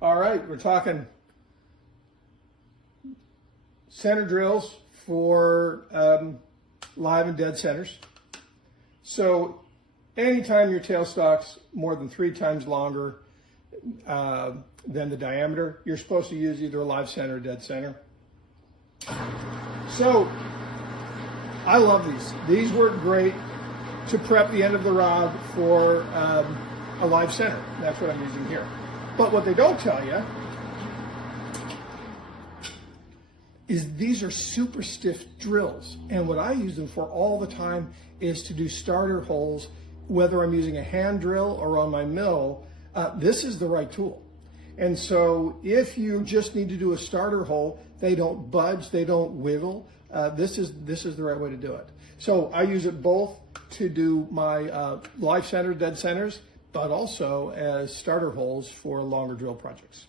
All right, we're talking center drills for live and dead centers. So anytime your tailstock's more than 3 times longer than the diameter, you're supposed to use either a live center or dead center. So I love these. These work great to prep the end of the rod for a live center. That's what I'm using here. But what they don't tell you is these are super stiff drills. And what I use them for all the time is to do starter holes, whether I'm using a hand drill or on my mill. This is the right tool. And so if you just need to do a starter hole, they don't budge, they don't wiggle. This is the right way to do it. So I use it both to do my live center, dead centers, but also as starter holes for longer drill projects.